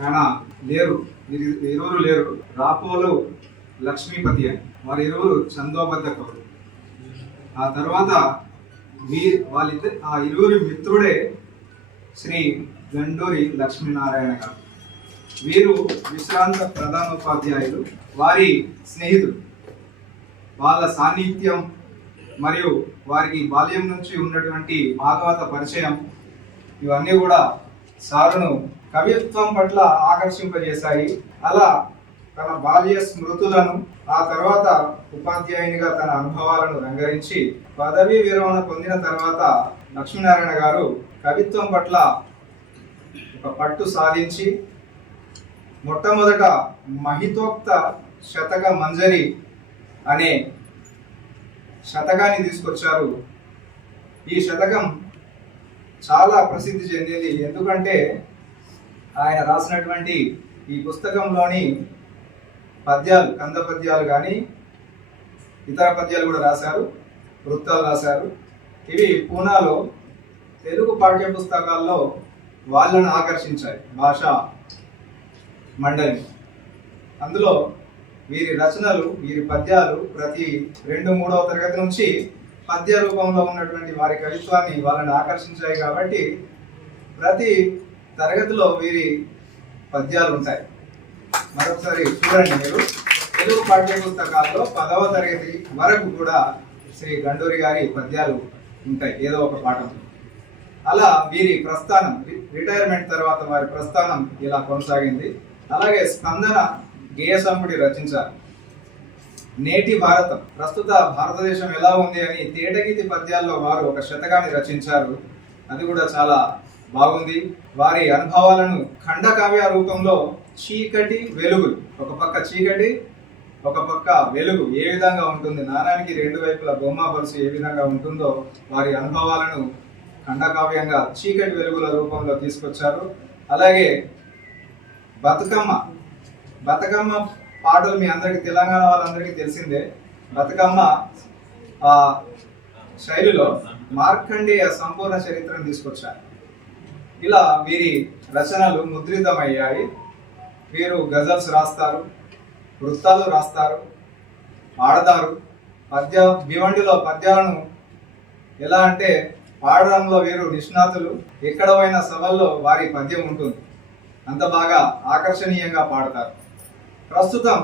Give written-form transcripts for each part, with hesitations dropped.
ఆయన లేరు, ఇరువురు లేరు. రాపోలు లక్ష్మీపతి అని వారి ఇరువురు చందోబద్ధ కవులు. ఆ తర్వాత ఆ ఇరువురి మిత్రుడే శ్రీ గండూరి లక్ష్మీనారాయణ గారు. వీరు విశ్రాంత ప్రధానోపాధ్యాయులు. వారి స్నేహితులు, వాళ్ళ సాన్నిధ్యం మరియు వారికి బాల్యం నుంచి ఉన్నటువంటి భాగవత పరిచయం ఇవన్నీ కూడా సారును కవిత్వం పట్ల ఆకర్షింపజేశాయి. అలా తన బాల్య స్మృతులను, ఆ తర్వాత ఉపాధ్యాయునిగా తన అనుభవాలను రంగరించి పదవీ విరమణ పొందిన తర్వాత లక్ష్మీనారాయణ గారు కవిత్వం పట్ల ఒక పట్టు సాధించి మొట్టమొదట మహితోక్త శతక మంజరి అనే శతకాన్ని తీసుకొచ్చారు. ఈ శతకం చాలా ప్రసిద్ధి చెందింది. ఎందుకంటే ఆయన రాసినటువంటి ఈ పుస్తకంలోని పద్యాలు, కంద పద్యాలు కానీ ఇతర పద్యాలు కూడా రాశారు, వృత్తాలు రాశారు. ఇవి పూనాలో తెలుగు పాఠ్య పుస్తకాల్లో వాళ్ళను ఆకర్షించాయి, భాషా మండలి. అందులో వీరి రచనలు, వీరి పద్యాలు ప్రతి 2-3వ తరగతి నుంచి పద్య రూపంలో ఉన్నటువంటి వారి కవిత్వాన్ని వాళ్ళని ఆకర్షించాయి. కాబట్టి ప్రతి తరగతిలో వీరి పద్యాలు ఉంటాయి. మరొకసారి చూడండి మీరు, తెలుగు పాఠ్య పుస్తకాల్లో 10వ తరగతి వరకు కూడా శ్రీ గండూరి గారి పద్యాలు ఉంటాయి ఏదో ఒక పాఠం. అలా వీరి ప్రస్థానం, రిటైర్మెంట్ తర్వాత వారి ప్రస్థానం ఇలా కొనసాగింది. అలాగే స్పందన గేయ సంపుటి రచించారు. నేటి భారతం, ప్రస్తుత భారతదేశం ఎలా ఉంది అని తేటగీతి పద్యాల్లో వారు ఒక శతకాన్ని రచించారు. అది కూడా చాలా బాగుంది. వారి అనుభవాలను ఖండకావ్య రూపంలో చీకటి వెలుగులు, ఒక పక్క చీకటి ఒక పక్క వెలుగు ఏ విధంగా ఉంటుంది, నాణానికి 2 వైపుల బొమ్మ బరుసు ఏ విధంగా ఉంటుందో వారి అనుభవాలను ఖండకావ్యంగా చీకటి వెలుగుల రూపంలో తీసుకొచ్చారు. అలాగే బతుకమ్మ పాటలు మీ అందరికీ, తెలంగాణ వాళ్ళందరికీ తెలిసిందే. బతుకమ్మ ఆ శైలిలో మార్కండేయ సంపూర్ణ చరిత్రను తీసుకొచ్చారు. ఇలా వీరి రచనలు ముద్రితమయ్యాయి. వీరు గజల్స్ రాస్తారు, వృత్తాలు రాస్తారు, పాడతారు. భివండిలో పద్యాలను ఎలా అంటే పాడడంలో వీరు నిష్ణాతులు. ఎక్కడ పోయిన సభల్లో వారి పద్యం ఉంటుంది, అంత బాగా ఆకర్షణీయంగా పాడతారు. ప్రస్తుతం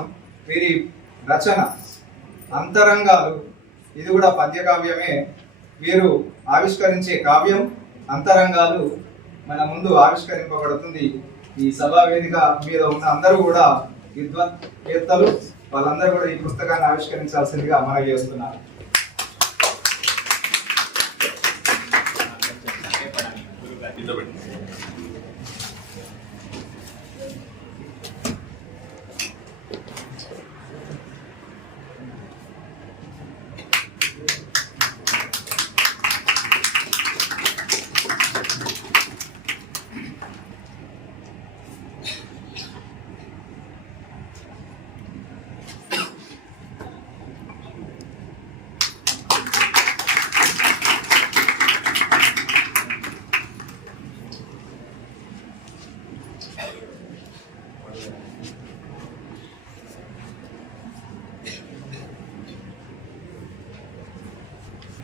వీరి రచన అంతరంగాలు, ఇది కూడా పద్య కావ్యమే. వీరు ఆవిష్కరించే కావ్యం అంతరంగాలు మన ముందు ఆవిష్కరింపబడుతుంది. ఈ సభా వేదిక మీద ఉన్న అందరూ కూడా విద్వత్వేత్తలు, వాళ్ళందరూ కూడా ఈ పుస్తకాన్ని ఆవిష్కరించాల్సిందిగా మనవి చేస్తున్నారు.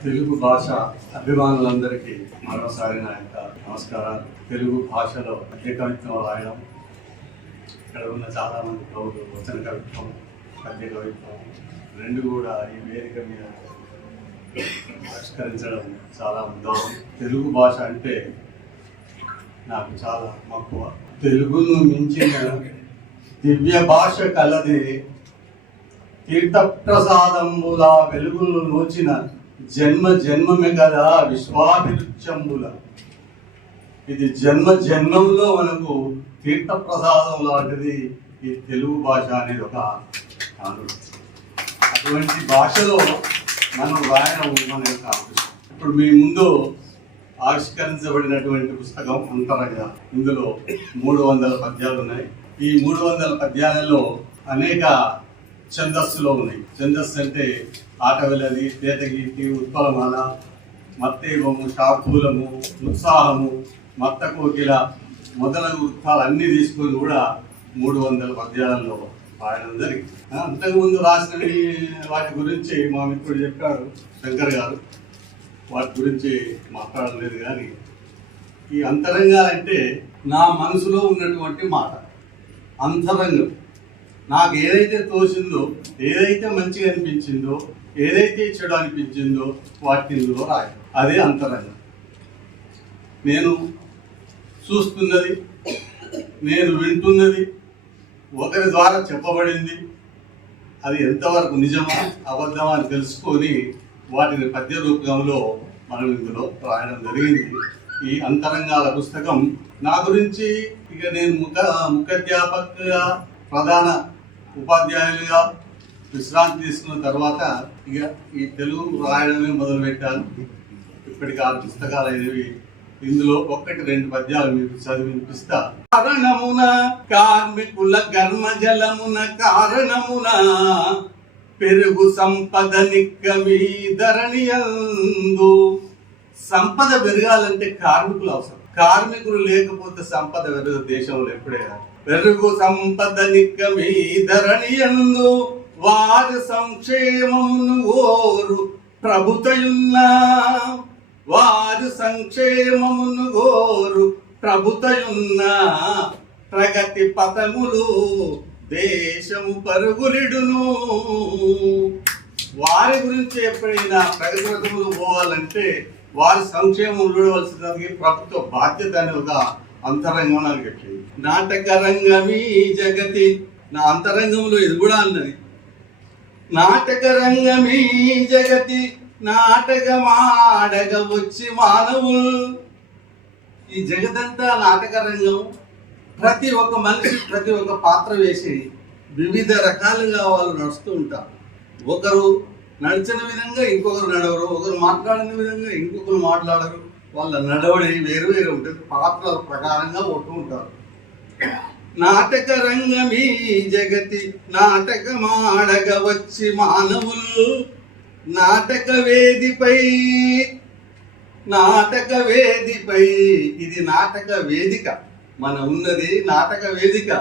తెలుగు భాష అభిమానులందరికీ మరోసారి నా యొక్క నమస్కారాలు. తెలుగు భాషలో పద్య కవిత్వం రాయడం, ఇక్కడ ఉన్న చాలామంది కవులు వచన కవిత్వం, పద్య కవిత్వం రెండు కూడా ఈ వేదిక మీద ఆవిష్కరించడం చాలా ఉద్దామం. తెలుగు భాష అంటే నాకు చాలా మక్కువ. తెలుగును మించిన దివ్య భాష కలది, తీర్థప్రసాదంబుల వెలుగును నోచిన జన్మ జన్మమే కదా విశ్వాభిరుచంబుల. ఇది జన్మ జన్మంలో మనకు తీర్థప్రసాదం లాంటిది ఈ తెలుగు భాష అనేది ఒక అనుభూతి. అటువంటి భాషలో మనం రాయడం మన యొక్క ఇప్పుడు మీ ముందు ఆవిష్కరించబడినటువంటి పుస్తకం అంతరంగా. ఇందులో 300 పద్యాలు ఉన్నాయి. ఈ 300 పద్యాలలో అనేక ఛందస్సులో ఉన్నాయి. ఛందస్సు అంటే ఆటవిలది, తేతగీతి, ఉత్పలమాల, మత్తేవము, శార్దూలము, ఉత్సాహము, మత్త కోకిల, మొదలగు వృత్తాలు అన్నీ తీసుకొని కూడా 300 పద్యాలలో రాయడం జరిగింది. అంతకుముందు రాసినవి వాటి గురించి మా మిత్రుడు చెప్పారు శంకర్ గారు, వాటి గురించి మాట్లాడలేదు. కానీ ఈ అంతరంగాలంటే నా మనసులో ఉన్నటువంటి మాట, అంతరంగం. నాకు ఏదైతే తోచిందో, ఏదైతే మంచిగా అనిపించిందో, ఏదైతే చెడు అనిపించిందో వాటిలో రాయడం, అదే అంతరంగం. నేను చూస్తున్నది, నేను వింటున్నది, ఒకరి ద్వారా చెప్పబడింది, అది ఎంతవరకు నిజమా అబద్ధమా అని తెలుసుకొని వాటిని పద్య రూపంలో మనం ఇందులో రాయడం జరిగింది. ఈ అంతరంగాల పుస్తకం నా గురించి ఇక నేను ముఖ్యాధ్యాపకుగా, ప్రధాన ఉపాధ్యాయులుగా విశ్రాంతి తీసుకున్న తర్వాత ఇక ఈ తెలుగు రాయడమే మొదలుపెట్టాను. ఇప్పటికి 6 పుస్తకాలు అయినవి. ఇందులో 1-2 పద్యాలు మీకు చదివి వినిపిస్తా. కారణమున కార్మికుల గర్మజలమున కారణమున పెరుగు సంపద నిక్కమి ధరణియందు. సంపద పెరగాలంటే కార్మికులు అవసరం. కార్మికులు లేకపోతే సంపద పెరగదు దేశంలో ఎప్పుడైనా. పెరుగు సంపద నిక్కమి ధరణియందు వారి సంక్షేమమును ఓరు ప్రభుతయున్నా. వారు సంక్షేమమును గోరు ప్రభుతయున్న ప్రగతి పథములు దేశము పరుగులిడును. వారి గురించి ఎప్పుడైనా ప్రగతి పథములు పోవాలంటే వారి సంక్షేమం చూడవలసినది ప్రభుత్వ బాధ్యత అనే ఒక అంతరంగం నాకు చెప్పింది. నాటక రంగమీ జగతి, నా అంతరంగంలో ఇది కూడా అన్నది. నాటక రంగమీ జగతి నాటకమాడగ వచ్చి మానవులు. ఈ జగతంతా నాటక రంగం. ప్రతి ఒక్క మనిషి ప్రతి ఒక్క పాత్ర వేసి వివిధ రకాలుగా వాళ్ళు నడుస్తూ ఉంటారు. ఒకరు నడిచిన విధంగా ఇంకొకరు నడవరు, ఒకరు మాట్లాడిన విధంగా ఇంకొకరు మాట్లాడరు. వాళ్ళ నడవడి వేరు వేరు ఉంటుంది. పాత్రల ప్రకారంగా ఉంటూ ఉంటారు. నాటక రంగమీ జగతి నాటకమాడగ వచ్చి మానవులు. నాటక వేదిపై ఇది నాటక వేదిక. మన ఉన్నది నాటక వేదిక.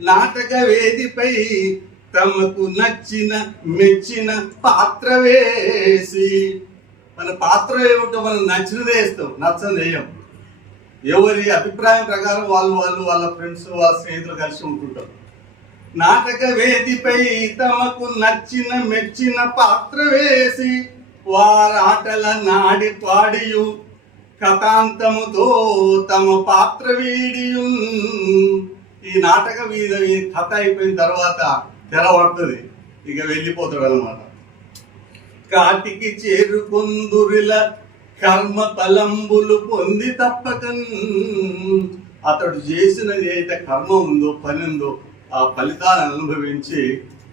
నాటక వేదిపై తమకు నచ్చిన మెచ్చిన పాత్ర వేసి, మన పాత్ర ఏమిటో మనం నచ్చినదే వేస్తాం, నచ్చని వేయం. ఎవరి అభిప్రాయం ప్రకారం వాళ్ళ ఫ్రెండ్స్ వాళ్ళ స్నేహితులు కలిసి ఉంటుంటారు. నాటక వేదిపై తమకు నచ్చిన మెచ్చిన పాత్ర వేసి వారాటల నాడి పాడియు కథాంతముతో తమ పాత్ర వీడియు. ఈ నాటక ఈ కథ అయిపోయిన తర్వాత తెర పడుతుంది, ఇక వెళ్ళిపోతాడు అన్నమాట. కాటికి చేరుకొందురిల కర్మ ఫలంబులు పొంది తప్పకన్. అతడు చేసిన ఏదైతే కర్మ ఉందో, పని ఉందో, ఆ ఫలితాన్ని అనుభవించి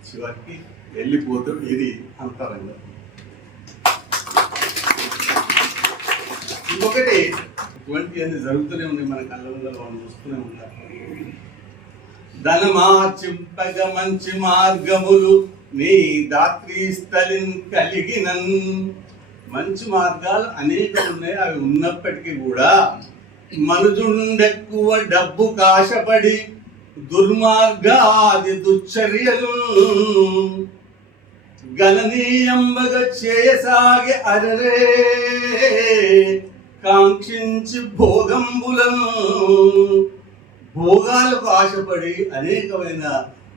చివరికి వెళ్ళిపోతాడు. ఇది అంతరంగం. ఇంకొకటి, ఇటువంటి అన్ని జరుగుతూనే ఉన్నాయి మన కళ్ళ ముందర, మనం చూస్తూనే ఉంటారు. ధనమార్చింపగ మంచి మార్గములు నీ దాత్రీ స్థలిన్ కలిగినన్. మంచి మార్గాలు అనేక ఉన్నాయి. అవి ఉన్నప్పటికీ కూడా మనుజుండెక్కువ డబ్బు కాశపడి దుర్మార్గాది దుశ్చర్యలు గణనీయంబగా చేయసాగే అరరే కాంక్షించి భోగంబులను. భోగాలకు ఆశపడి అనేకమైన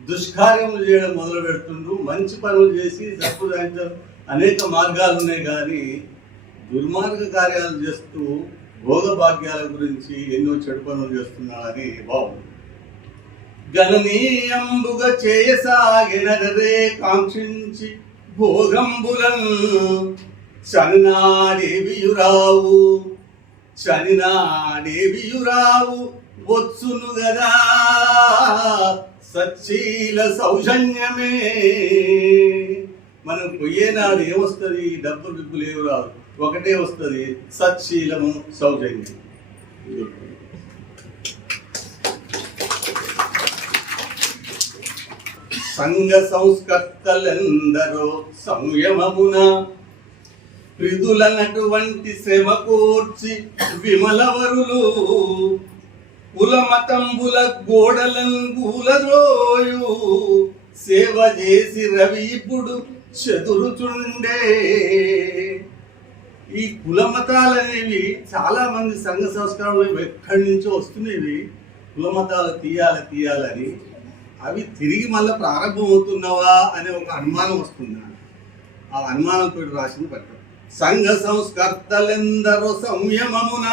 దుష్కార్యములు చేయడం మొదలు పెడుతుండ్రు. మంచి పనులు చేసి సంపాదించడం అనేక మార్గాలు ఉన్నాయి, కానీ దుర్మార్గ కార్యాలు చేస్తూ భోగభాగ్యాల గురించి ఎన్నో చెడు పనులు చేస్తున్నాడని బాగుంది. గణనీయంబుగా చేయసాగినరే కాంక్షించి భోగంబులను చనినాడేవియురావు వచ్చును గదా సచ్చీల సౌజన్యమే. మనం పోయేనాడు ఏమొస్తుంది? డబ్బులు బిబ్బులు ఏమి రాదు, ఒకటే వస్తుంది, సచ్చీలము సౌజన్యం. సంఘ సంస్కర్తలందరో సంయమమున ప్రిదులనటువంటి శ్రమ కూర్చి విమలవరులు కుల మతంబుల గోడలను కూలద్రోయు సేవ చేసి రవి ఇప్పుడు చెదురుచుండే. ఈ కుల మతాలు అనేవి చాలా మంది సంఘ సంస్కారంలో ఎక్కడి నుంచో వస్తున్నవి. కుల మతాలు తీయాలని అవి తిరిగి మళ్ళీ ప్రారంభమవుతున్నావా అనే ఒక అనుమానం వస్తుంది. ఆ అనుమానంతో రాసింది పట్టం. సంఘ సంస్కర్తలెందరో సంయమమున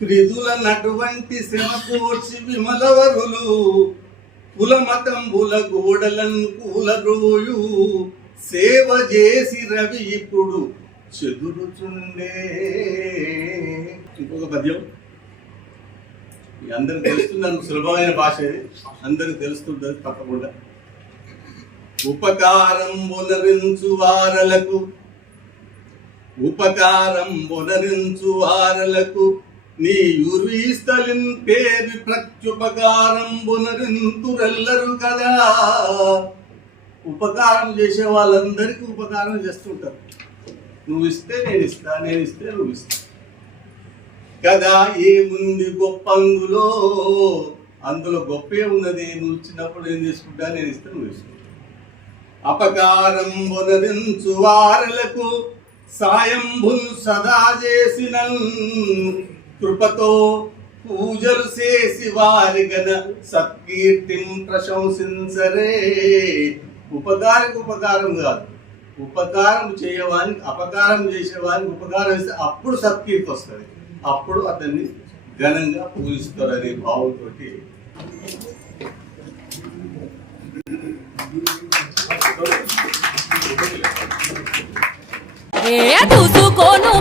క్రిదులనటువంటి శ్రమకూర్చి విమలవరులు కుల మతంబుల గోడలను కూలరోయు సేవ చేసి రవి ఇప్పుడు చెదురుచుండే. ఇంకొక పద్యం అందరికి తెలుస్తుందని సులభమైన భాష ఇది, అందరికి తెలుస్తుందని తప్పకుండా. ఉపకారం బొనరించు వారలకు నీ యుర్వీస్థలిన్ పేరు ప్రత్యుపకారం బొనరింతురెల్లరు కదా. ఉపకారం చేసే వాళ్ళందరికీ ఉపకారం చేస్తుంటారు. నువ్వు ఇస్తే నేను ఇస్తా, నేను ఇస్తే నువ్వు ఇస్తా కదా. ఏముంది గొప్ప అందులో గొప్పే ఉన్నది. నువ్వు ఇచ్చినప్పుడు ఏం చేసుకుంటా, నేను ఇస్తే నువ్వు ఇస్తా. అపకారం బొనరించు వారలకు సాయంబుల్ సదా చేసిన కృపతో పూజలు చేసి వారి గన సత్కీర్తిని ప్రశంసించరే. ఉపకారికి ఉపకారం కాదు, ఉపకారం చేయవానికి అపకారం చేసేవానికి ఉపకారం ఇస్తే అప్పుడు సత్కీర్తి వస్తుంది, అప్పుడు అతన్ని ఘనంగా పూజిస్తారనే భావంతో చూసుకోను